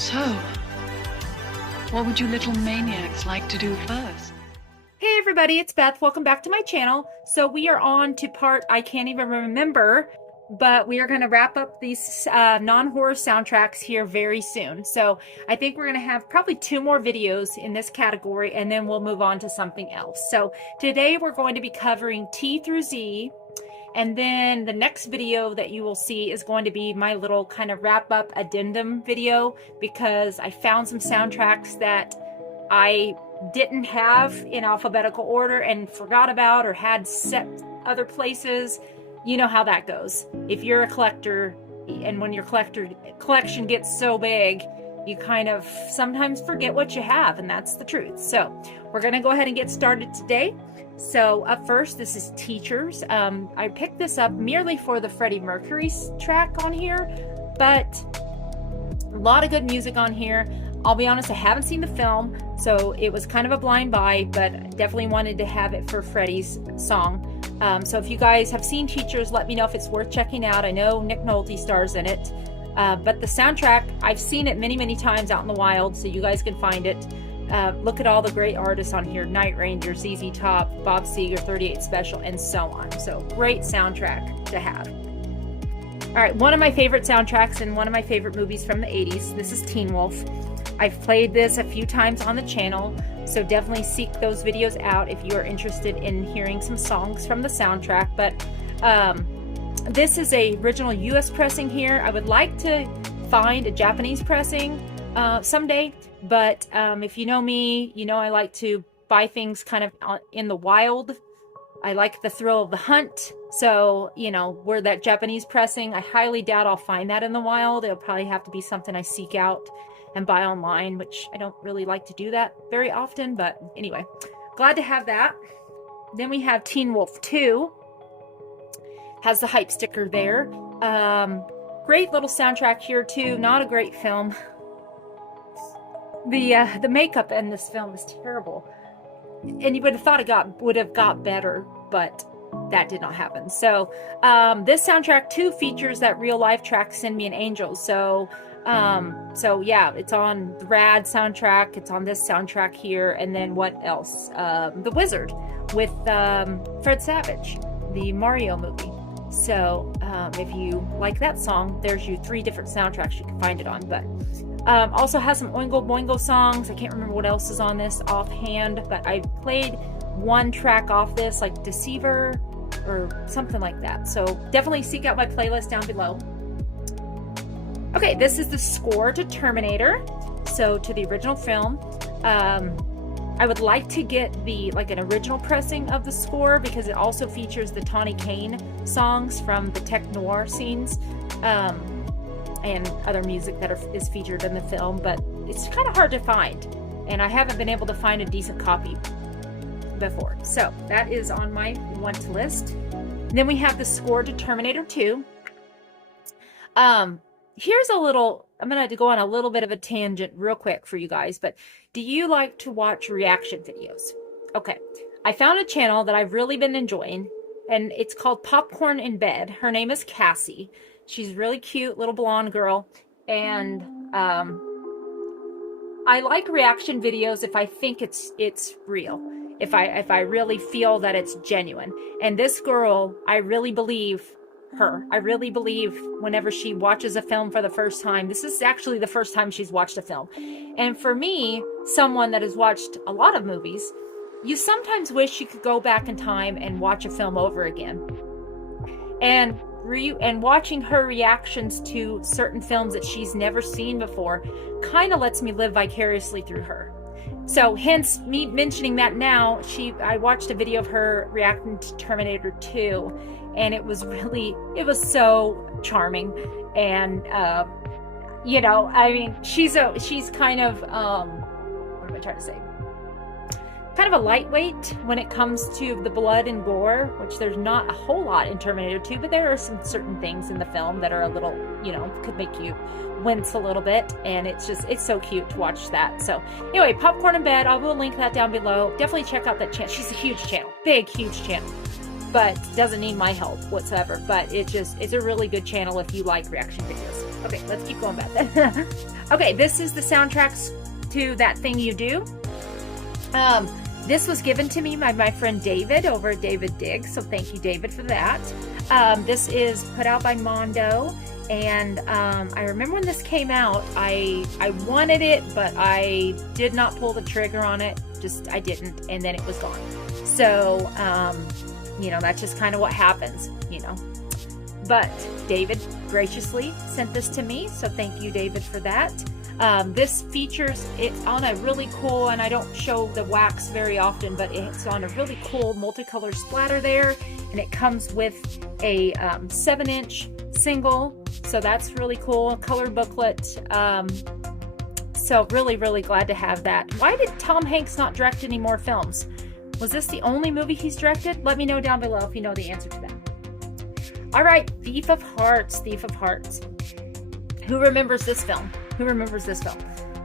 So, what would you little maniacs like to do first? Hey everybody, it's Beth. Welcome back to my channel. So we are on to part I can't even remember, but we are going to wrap up these non-horror soundtracks here very soon. So I think we're going to have probably 2 more videos in this category, and then we'll move on to something else. So today we're going to be covering T through Z, and then the next video that you will see is going to be my little kind of wrap-up addendum video, because I found some soundtracks that I didn't have in alphabetical order and forgot about or had set other places. You know how that goes. If you're a collector, and when your collection gets so big, you kind of sometimes forget what you have, and that's the truth. So we're going to go ahead and get started today. So up first, this is Teachers. I picked this up merely for the Freddie Mercury track on here, but a lot of good music on here. I'll be honest, I haven't seen the film, so it was kind of a blind buy, but definitely wanted to have it for Freddie's song. So if you guys have seen Teachers, let me know if it's worth checking out. I know Nick Nolte stars in it, but the soundtrack, I've seen it many, many times out in the wild, so you guys can find it. Look at all the great artists on here: Night Ranger, ZZ Top, Bob Seger, 38 Special, and so on. So great soundtrack to have. All right, one of my favorite soundtracks and one of my favorite movies from the 80s. This is Teen Wolf. I've played this a few times on the channel, so definitely seek those videos out if you are interested in hearing some songs from the soundtrack. But this is a original US pressing here. I would like to find a Japanese pressing someday, but if you know me, you know I like to buy things kind of in the wild. I like the thrill of the hunt. So, you know, where that Japanese pressing, I highly doubt I'll find that in the wild. It'll probably have to be something I seek out and buy online, which I don't really like to do that very often, but anyway, glad to have that. Then we have Teen Wolf 2, has the hype sticker there. Great little soundtrack here too. Not a great film. The makeup in this film is terrible, and you would have thought it would have got better, but that did not happen. So this soundtrack too features that real life track "Send Me an Angel." So yeah, it's on the Rad soundtrack, it's on this soundtrack here, and then what else? The Wizard with Fred Savage, the Mario movie. So if you like that song, there's you 3 different soundtracks you can find it on. But also has some Oingo Boingo songs. I can't remember what else is on this offhand, but I played one track off this, like Deceiver or something like that. So definitely seek out my playlist down below. Okay, this is the score to Terminator, so to the original film. I would like to get an original pressing of the score, because it also features the Tawny Kane songs from the tech noir scenes, and other music that is featured in the film, but it's kind of hard to find, and I haven't been able to find a decent copy before. So that is on my want list. Then we have the score to Terminator 2. Here's a little, I'm going to go on a little bit of a tangent real quick for you guys, but do you like to watch reaction videos? Okay, I found a channel that I've really been enjoying, and it's called Popcorn in Bed. Her name is Cassie. She's a really cute little blonde girl, and I like reaction videos if I think it's real, if I really feel that it's genuine. And this girl, I really believe her. I really believe whenever she watches a film for the first time, this is actually the first time she's watched a film. And for me, someone that has watched a lot of movies, you sometimes wish you could go back in time and watch a film over again. And watching her reactions to certain films that she's never seen before kind of lets me live vicariously through her. So hence me mentioning that now, I watched a video of her reacting to Terminator 2, and it was so charming. And you know, I mean, she's kind of what am I trying to say? Kind of a lightweight when it comes to the blood and gore, which there's not a whole lot in Terminator 2, but there are some certain things in the film that are a little, you know, could make you wince a little bit, and it's so cute to watch that. So anyway, Popcorn in Bed, I will link that down below. Definitely check out that channel. She's a huge channel, big, huge channel, but doesn't need my help whatsoever. But it's a really good channel if you like reaction videos. Okay, let's keep going back then. Okay, this is the soundtracks to That Thing You Do. This was given to me by my friend David over at David Diggs, so thank you, David, for that. This is put out by Mondo, and I remember when this came out, I wanted it, but I did not pull the trigger on it. I didn't, and then it was gone. So, you know, that's just kind of what happens, you know. But David graciously sent this to me, so thank you, David, for that. This features, it's on a really cool, and I don't show the wax very often, but it's on a really cool multicolor splatter there, and it comes with a 7-inch single, so that's really cool. Color booklet. So really, really glad to have that. Why did Tom Hanks not direct any more films? Was this the only movie he's directed? Let me know down below if you know the answer to that. All right, Thief of Hearts, Thief of Hearts. Who remembers this film? Who remembers this film?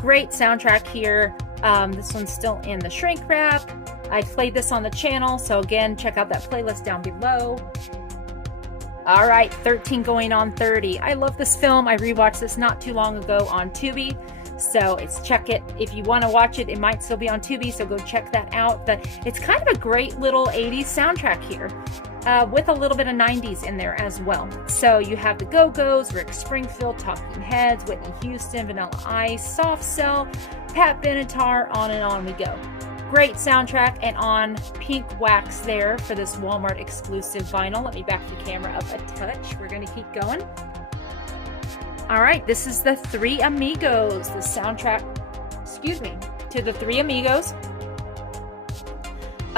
Great soundtrack here. This one's still in the shrink wrap. I played this on the channel, so again, check out that playlist down below. All right, 13 going on 30. I love this film. I rewatched this not too long ago on Tubi. So check it. If you want to watch it, it might still be on Tubi, so go check that out. But it's kind of a great little 80s soundtrack here. With a little bit of 90s in there as well. So you have the Go-Go's, Rick Springfield, Talking Heads, Whitney Houston, Vanilla Ice, Soft Cell, Pat Benatar, on and on we go. Great soundtrack, and on pink wax there for this Walmart exclusive vinyl. Let me back the camera up a touch. We're going to keep going. All right, this is the Three Amigos, the soundtrack, to the Three Amigos.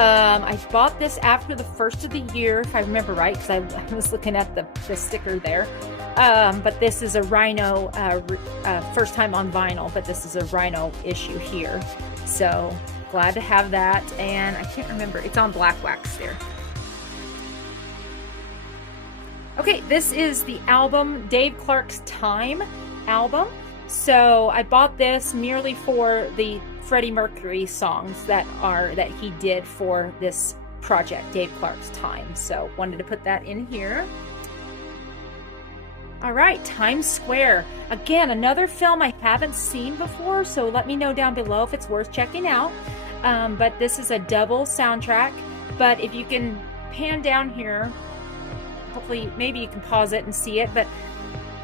I bought this after the first of the year, if I remember right, because I was looking at the sticker there. But this is a Rhino, first time on vinyl, but this is a Rhino issue here. So glad to have that. And I can't remember, it's on black wax there. Okay, this is the album, Dave Clark's Time album. So I bought this merely for the Freddie Mercury songs that he did for this project, Dave Clark's Time. So wanted to put that in here. All right, Times Square. Again, another film I haven't seen before, so let me know down below if it's worth checking out. But this is a double soundtrack. But if you can pan down here, hopefully maybe you can pause it and see it, but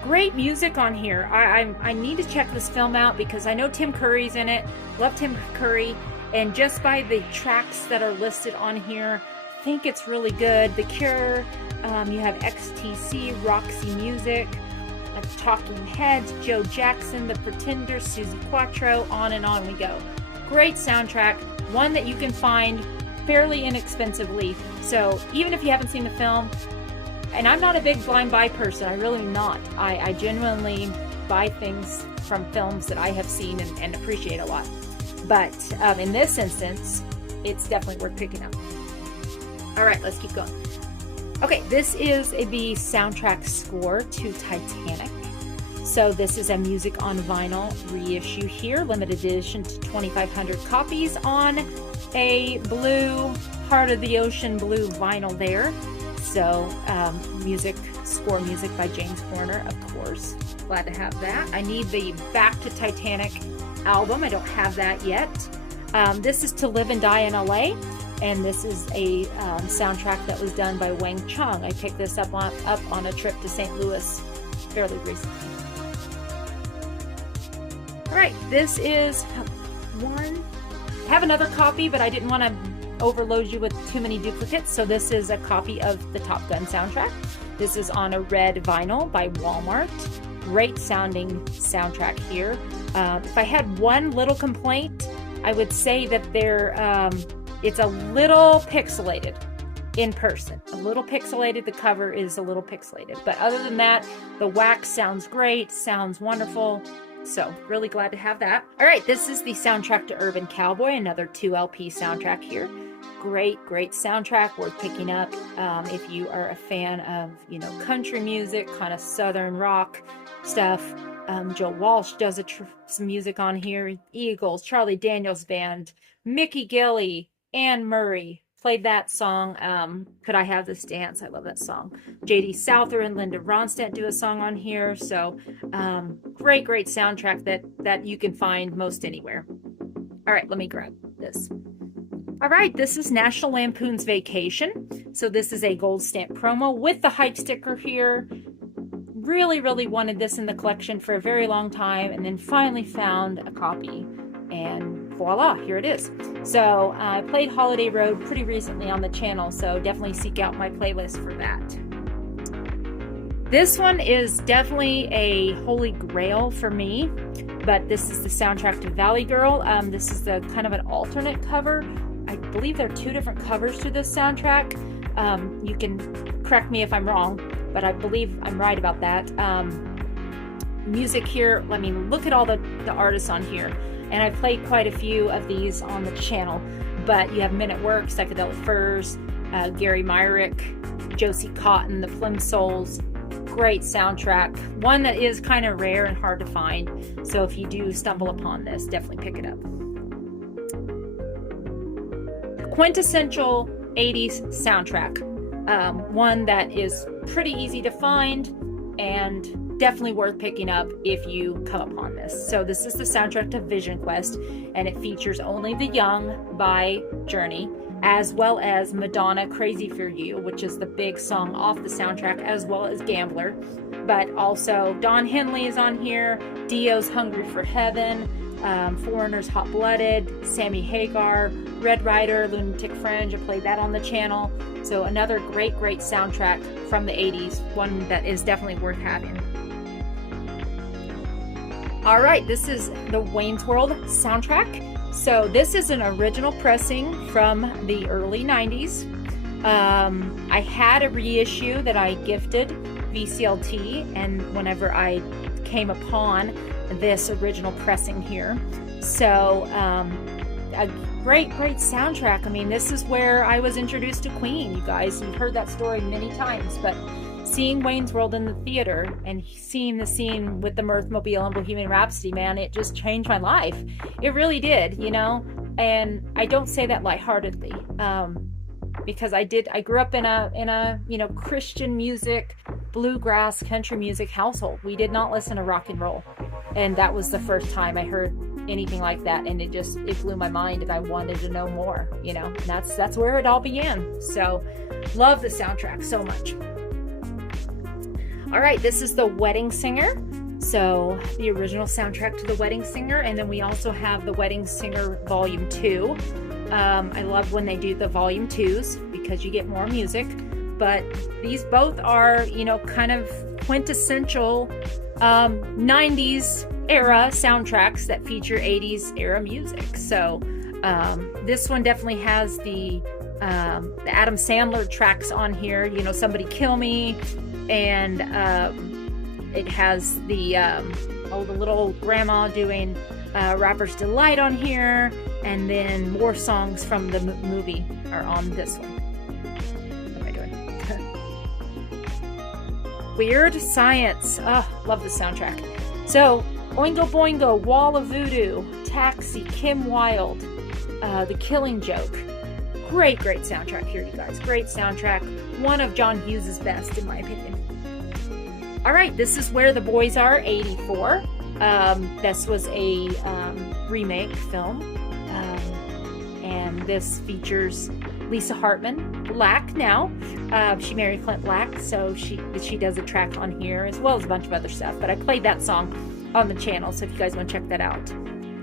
great music on here. I need to check this film out because I know Tim Curry's in it. Love Tim Curry. And just by the tracks that are listed on here, I think it's really good. The Cure, you have XTC, Roxy Music, Talking Heads, Joe Jackson, The Pretenders, Suzi Quatro, on and on we go. Great soundtrack. One that you can find fairly inexpensively. So even if you haven't seen the film, and I'm not a big blind buy person, I really am not. I genuinely buy things from films that I have seen and appreciate a lot. But in this instance, it's definitely worth picking up. All right, let's keep going. Okay, this is the soundtrack score to Titanic. So this is a music on vinyl reissue here, limited edition to 2,500 copies on a blue, Heart of the Ocean blue vinyl there. So, score music by James Horner, of course. Glad to have that. I need the Back to Titanic album. I don't have that yet. This is To Live and Die in LA, and this is a soundtrack that was done by Wang Chung. I picked this up on a trip to St. Louis fairly recently. All right, this is one. I have another copy, but I didn't want to overload you with too many duplicates, so this is a copy of the Top Gun soundtrack. This is on a red vinyl by Walmart. Great sounding soundtrack here. If I had one little complaint, I would say that it's a little pixelated in person. A little pixelated, the cover is a little pixelated, but other than that, the wax sounds great, sounds wonderful. So really glad to have that. All right, this is the soundtrack to Urban Cowboy, another 2 LP soundtrack here. Great soundtrack, worth picking up if you are a fan of, country music, kind of southern rock stuff. Joe Walsh does some music on here. Eagles, Charlie Daniels Band, Mickey Gilley, Anne Murray. played that song. Could I Have This Dance? I love that song. J.D. Souther and Linda Ronstadt do a song on here. So great soundtrack that you can find most anywhere. All right, let me grab this. All right, this is National Lampoon's Vacation. So this is a gold stamp promo with the hype sticker here. Really wanted this in the collection for a very long time, and then finally found a copy, and voila, here it is. So I played Holiday Road pretty recently on the channel, so definitely seek out my playlist for that. This one is definitely a holy grail for me, but this is the soundtrack to Valley Girl. This is the kind of an alternate cover. I believe there are 2 different covers to this soundtrack. You can correct me if I'm wrong, but I believe I'm right about that. Music here, I mean, look at all the artists on here. And I've played quite a few of these on the channel, but you have Men at Work, Psychedelic Furs, Gary Myrick, Josie Cotton, the Plimsouls. Great soundtrack. One that is kind of rare and hard to find. So if you do stumble upon this, definitely pick it up. Quintessential 80s soundtrack. One that is pretty easy to find and definitely worth picking up if you come upon this. So this is the soundtrack to Vision Quest, and it features Only the Young by Journey, as well as Madonna Crazy for You, which is the big song off the soundtrack, as well as Gambler. But also Don Henley is on here, Dio's Hungry for Heaven, Foreigner's Hot Blooded, Sammy Hagar, Red Rider, Lunatic Fringe. I played that on the channel. So another great soundtrack from the 80s, one that is definitely worth having. All right, this is the Wayne's World soundtrack. So this is an original pressing from the early 90s. I had a reissue that I gifted VCLT, and whenever I came upon this original pressing here. So a great soundtrack. I mean, this is where I was introduced to Queen, you guys. You've heard that story many times, but seeing Wayne's World in the theater and seeing the scene with the Mirthmobile and Bohemian Rhapsody, man, it just changed my life. It really did, you know? And I don't say that lightheartedly, because I grew up in a you know, Christian music, bluegrass, country music household. We did not listen to rock and roll. And that was the first time I heard anything like that, and it blew my mind, and I wanted to know more, you know. And that's where it all began. So love the soundtrack so much. All right, this is The Wedding Singer. So the original soundtrack to The Wedding Singer, and then we also have The Wedding Singer Volume 2. I love when they do the Volume 2s because you get more music, but these both are, you know, kind of quintessential 90s era soundtracks that feature 80s era music. So this one definitely has the Adam Sandler tracks on here, you know, Somebody Kill Me, and it has the little old grandma doing Rapper's Delight on here, and then more songs from the movie are on this one. What am I doing? Weird Science. Oh, love the soundtrack. So Oingo Boingo, Wall of Voodoo, Taxi, Kim Wilde, The Killing Joke. Great soundtrack here, you guys. Great soundtrack. One of John Hughes' best, in my opinion. All right, this is Where the Boys Are, 84. This was a remake film, and this features Lisa Hartman, Black now. She married Clint Black, so she does a track on here, as well as a bunch of other stuff. But I played that song on the channel, so if you guys want to check that out,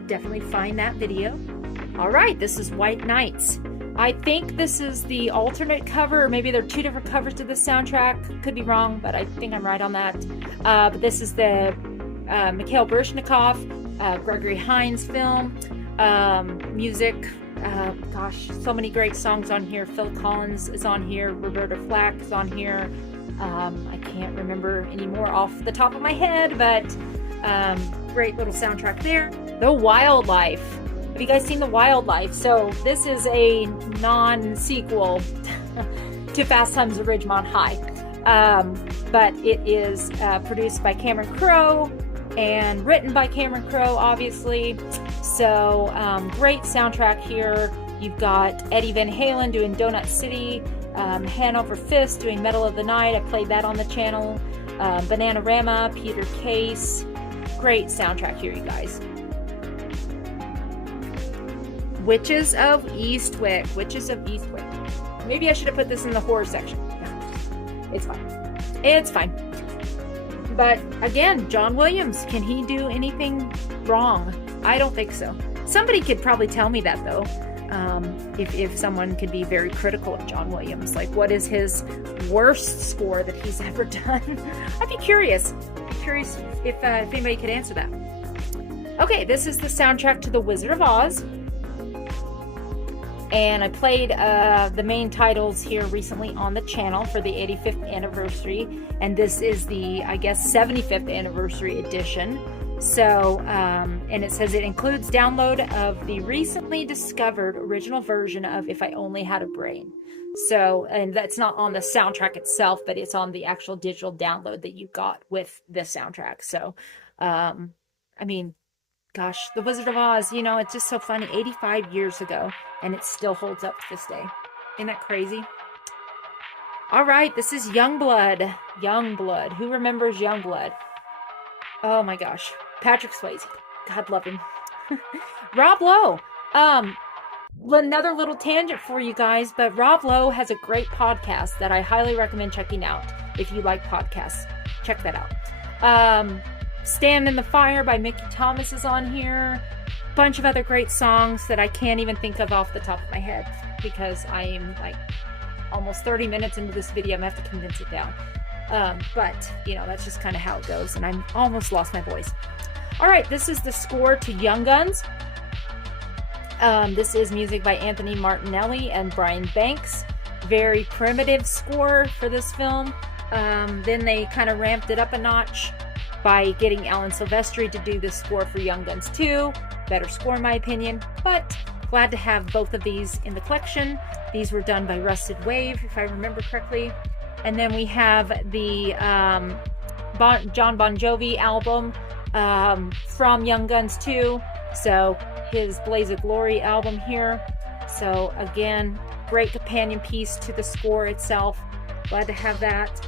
definitely find that video. All right, this is White Nights. I think this is the alternate cover, or maybe there are 2 different covers to the soundtrack. Could be wrong, but I think I'm right on that. But this is the Mikhail Baryshnikov, Gregory Hines film. Music, gosh, so many great songs on here. Phil Collins is on here. Roberta Flack is on here. I can't remember any more off the top of my head, but great little soundtrack there. The Wildlife. Have you guys seen The Wildlife? So this is a non-sequel to Fast Times at Ridgemont High. But it is produced by Cameron Crowe and written by Cameron Crowe, obviously. So great soundtrack here. You've got Eddie Van Halen doing Donut City, Hanover Fist doing Metal of the Night. I played that on the channel. Bananarama, Peter Case. Great soundtrack here, you guys. Witches of Eastwick. Witches of Eastwick. Maybe I should have put this in the horror section. No, it's fine. It's fine. But again, John Williams, can he do anything wrong? I don't think so. Somebody could probably tell me that, though. If someone could be very critical of John Williams, like what is his worst score that he's ever done? I'd be curious. If anybody could answer that. Okay, this is the soundtrack to The Wizard of Oz. And I played the main titles here recently on the channel for the 85th anniversary. And this is the, I guess, 75th anniversary edition. So, and it says it includes download of the recently discovered original version of If I Only Had a Brain. So, and that's not on the soundtrack itself, but it's on the actual digital download that you got with this soundtrack. So, I mean, gosh, The Wizard of Oz, you know, it's just so funny. 85 years ago, and it still holds up to this day. Isn't that crazy? All right, this is Youngblood. Youngblood. Who remembers Youngblood? Oh my gosh. Patrick Swayze. God love him. Rob Lowe. Another little tangent for you guys, but Rob Lowe has a great podcast that I highly recommend checking out. If you like podcasts, check that out. Stand in the Fire by Mickey Thomas is on here. Bunch of other great songs that I can't even think of off the top of my head because I am like almost 30 minutes into this video. I'm gonna have to condense it down. But you know, that's just kind of how it goes, and I'm almost lost my voice. All right, this is the score to Young Guns. This is music by Anthony Martinelli and Brian Banks. Very primitive score for this film. Then they kind of ramped it up a notch by getting Alan Silvestri to do the score for Young Guns 2. Better score in my opinion, but glad to have both of these in the collection. These were done by Rusted Wave, if I remember correctly. And then we have the John Bon Jovi album from Young Guns 2. So his Blaze of Glory album here. So again, great companion piece to the score itself. Glad to have that.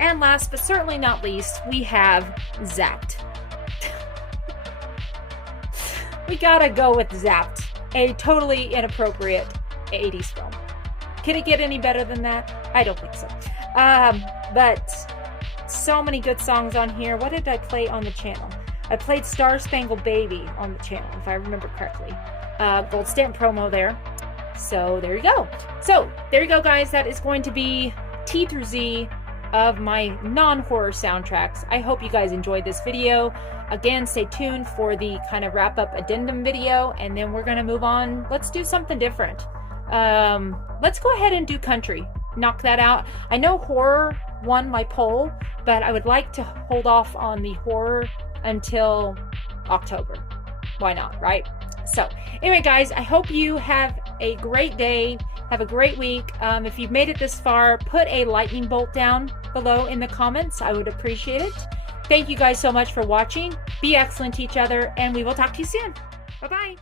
And last but certainly not least, we have Zapped. We gotta go with Zapped, a totally inappropriate 80s film. Can it get any better than that? I don't think so. But so many good songs on here. What did I play on the channel? I played Star Spangled Baby on the channel, if I remember correctly. Gold stamp promo there. So there you go. So there you go, guys. That is going to be T through Z of my non-horror soundtracks. I hope you guys enjoyed this video. Again, stay tuned for the kind of wrap-up addendum video, and then we're going to move on. Let's do something different. Let's go ahead and do country. Knock that out. I know horror won my poll, but I would like to hold off on the horror until October. Why not, right? So anyway, guys, I hope you have a great day. Have a great week. If you've made it this far, put a lightning bolt down below in the comments. I would appreciate it. Thank you guys so much for watching. Be excellent to each other, and we will talk to you soon. Bye-bye.